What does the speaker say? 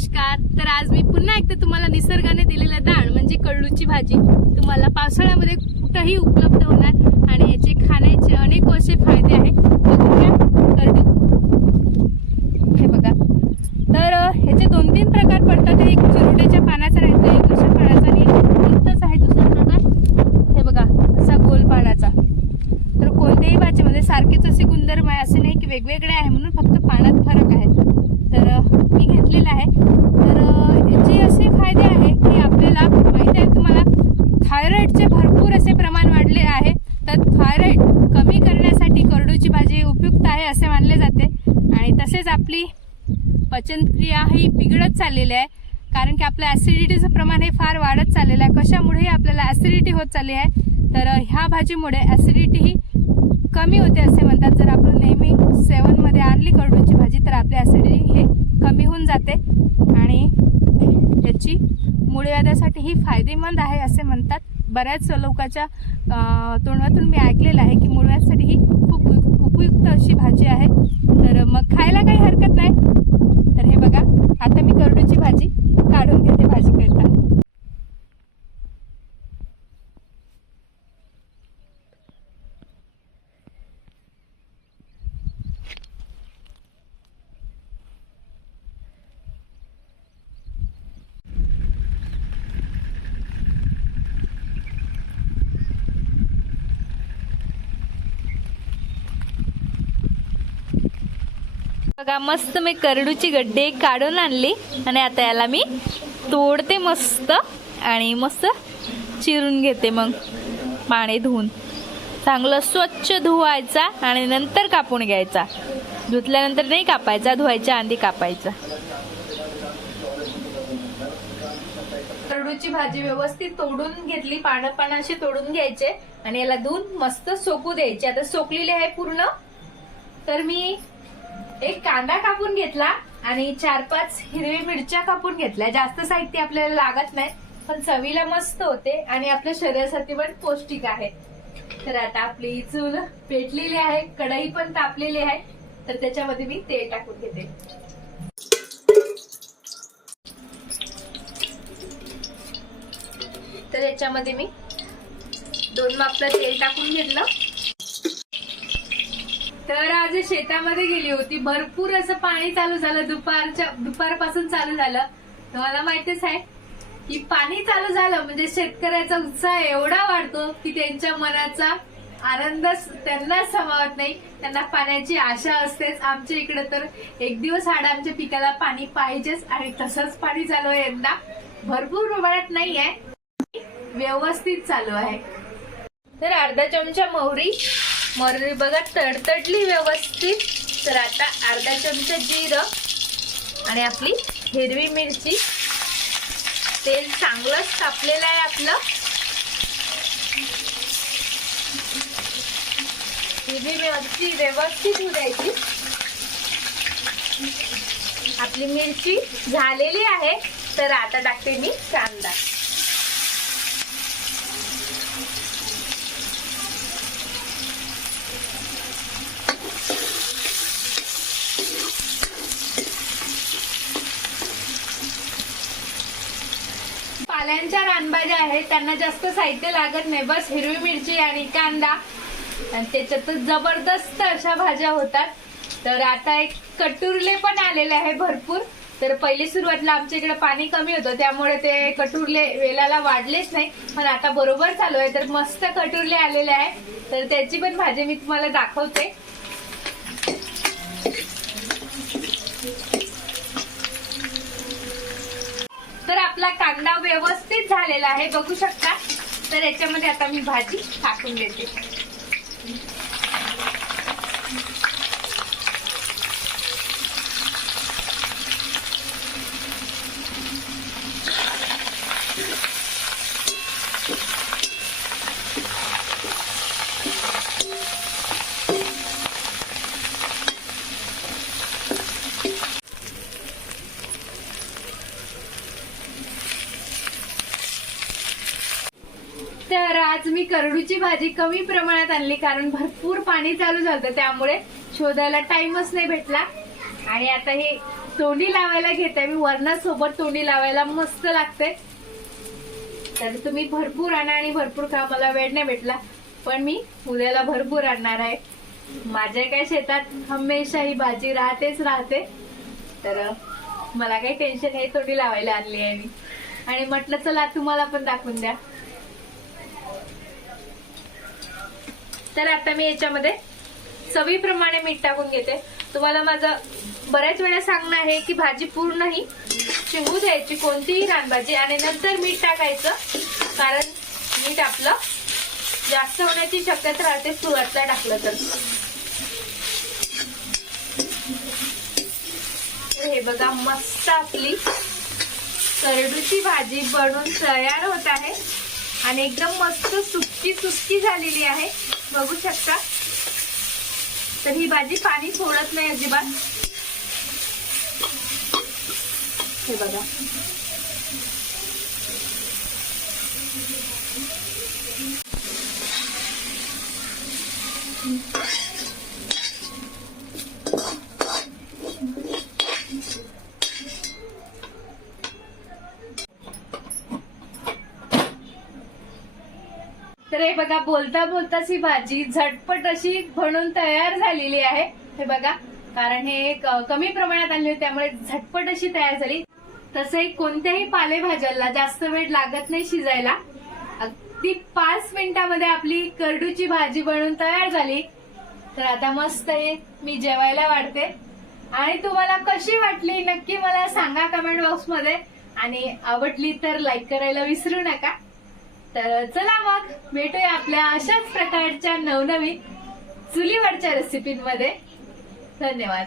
नमस्कार. तर आज मी पुन्हा एकदा तुम्हाला निसर्गाने दिलेलं दाण म्हणजे कळूची भाजी. तुम्हाला पावसाळ्यामध्ये कुठंही उपलब्ध होणार आणि याचे खाण्याचे अनेक असे फायदे आहेत. बघूया. करडू हे बघा. तर ह्याचे दोन तीन प्रकार पडतात. एक चिरोट्याच्या पानाचा राहतो एक अशा पानाचा आणि कोणतंच आहे दुसरा प्रकार. हे बघा असा गोल पानाचा. तर कोणत्याही भाजीमध्ये सारखेच असे गुणधर्म आहे असे नाही की वेगवेगळे आहे म्हणून फक्त पाण्यात फरक आहे. तर मी घेतलेलं आहे. तर याचे असे फायदे आहे की आपल्याला माहिती आहे. तुम्हाला थायरॉईडचे भरपूर असे प्रमाण वाढले आहे. तर थायरॉईड कमी करण्यासाठी करडूची भाजी उपयुक्त आहे असे मानले जाते. आणि तसेच आपली पचनक्रिया ही बिघडत चाललेली आहे. कारण की आपलं ॲसिडिटीचं प्रमाण हे फार वाढत चाललेलं आहे. कशामुळेही आपल्याला ॲसिडिटी होत चालली आहे. तर ह्या भाजीमुळे ॲसिडिटी ही कमी होते असे म्हणतात. जर आपण नेहमी सेवनमध्ये आणली करडूची भाजी तर आपली ॲसिडिटी हे कमी होऊन जाते. आणि याची मूळव्याधासाठी ही फायदेमंद आहे असे म्हणतात. बऱ्याच लोकांच्या तोंडातून मी ऐकलेलं आहे की मुळव्यासाठी ही खूप उपयुक्त अशी भाजी आहे. तर मग खायला काही हरकत नाही. तर हे बघा आता मी करडूची भाजी काढून घेते भाजी करता बघा मस्त मी करडूची गड्डे काढून आणली आणि आता याला मी तोडते मस्त आणि मस्त चिरून घेते मग पाणी धुवून. चांगलं स्वच्छ धुवायचा आणि नंतर कापून घ्यायचा. धुतल्यानंतर नाही कापायचा धुवायच्या आधी कापायचा. करडूची भाजी व्यवस्थित तोडून घेतली पानं पानाशी अशी तोडून घ्यायचे आणि याला धुवून मस्त सोकू द्यायचे. आता सोकलेली आहे पूर्ण तर मी एक कांदा कापून घेतला आणि चार पाच हिरवी मिरच्या कापून घेतल्या. जास्त साहित्य आपल्याला लागत नाही पण चवीला मस्त होते आणि आपल्या शरीरासाठी पण पौष्टिक आहे. तर आता आपली चूल पेटलेली आहे कढई पण तापलेली आहे. तर त्याच्यामध्ये मी तेल टाकून घेते. तर याच्यामध्ये मी दोन मापलं तेल टाकून घेतलं. तर आज शेतामध्ये गेली होती. भरपूर असं पाणी चालू झालं. दुपारच्या दुपारपासून चालू झालं. तुम्हाला माहितीच आहे की पाणी चालू झालं म्हणजे शेतकऱ्याचा उत्साह एवढा वाढतो की त्यांच्या मनाचा आनंदच त्यांना समावत नाही. त्यांना पाण्याची आशा असतेच. आमच्या इकडे तर एक दिवस आड आमच्या पिकाला पाणी पाहिजेच आणि तसंच पाणी चालू आहे यंदा. भरपूर प्रमाणात नाही आहे. व्यवस्थित चालू आहे. तर अर्धा चमचा मोहरी. मोहरी बघा तडतडली व्यवस्थित. तर आता अर्धा चमचा जिरं आणि आपली हिरवी मिरची. तेल चांगलंच तापलेलं आहे आपलं. हिरवी मिरची व्यवस्थित उद्यायची आपली मिरची झालेली आहे. तर आता टाकते मी कांदा. पाल्यांच्या रानभाज्या आहेत त्यांना जास्त साहित्य लागत नाही. बस हिरवी मिरची आणि कांदा. आणि त्याच्यात जबरदस्त अशा भाज्या होतात. तर आता एक कटुरले पण आलेले आहे भरपूर. तर पहिली सुरुवातीला आमच्या इकडे पाणी कमी होतं त्यामुळे ते कटुरले वेलाला वाढलेच नाही. पण आता बरोबर चालू आहे तर मस्त कटुरले आलेले आहे. तर त्याची पण भाजी मी तुम्हाला दाखवते तर आपला कांदा व्यवस्थित झालेला आहे बघू शकता. तर याच्यामध्ये आता मी भाजी टाकून देते. तर आज मी करडूची भाजी कमी प्रमाणात आणली कारण भरपूर पाणी चालू झालं त्यामुळे शोधायला टाइमच नाही भेटला. आणि आता हे तोंडी लावायला घेते मी वरणासोबत तोंडी लावायला मस्त लागते. तर तुम्ही भरपूर आणा आणि भरपूर खा मला वेळ नाही भेटला. पण मी उद्याला भरपूर आणणार आहे. माझ्या काय शेतात हमेशा ही भाजी राहतेच राहते. तर मला काही टेन्शन नाही तोंडी लावायला आणली आहे मी. आणि म्हटलं चला तुम्हाला पण दाखवून द्या. तर आता मी याच्यामध्ये चवीप्रमाणे मीठ टाकून घेते. तुम्हाला माझं बऱ्याच वेळा सांगणं आहे की भाजी पूर्ण ही शिंगू द्यायची कोणतीही रानभाजी आणि नंतर मीठ टाकायचं. कारण मीठ आपलं जास्त होण्याची शक्यता राहते सुरुवातला टाकलं तर. तर हे बघा मस्त आपली करडूची भाजी बनवून तयार होत आहे. आणि एकदम मस्त सुकी सुकी झालेली आहे. बघू शकता. तर ही भाजी पाणी सोडत नाही अजिबात. हे बघा. तर हे बघा बोलता बोलताच ही भाजी झटपट अशी बनून तयार झालेली आहे. हे बघा कारण हे एक, कमी प्रमाणात आणले होती त्यामुळे झटपट अशी तयार झाली. तसे कोणत्याही पालेभाज्याला जास्त वेळ लागत नाही शिजायला. अगदी पाच मिनिटामध्ये आपली करडूची भाजी बनवून तयार झाली. तर आता मस्त आहे मी जेवायला वाढते. आणि तुम्हाला कशी वाटली नक्की मला सांगा कमेंट बॉक्समध्ये आणि आवडली तर लाईक करायला विसरू नका. तर चला मग भेटूया आपल्या अशाच प्रकारच्या नवनवीन चुलीवरच्या रेसिपींमध्ये धन्यवाद.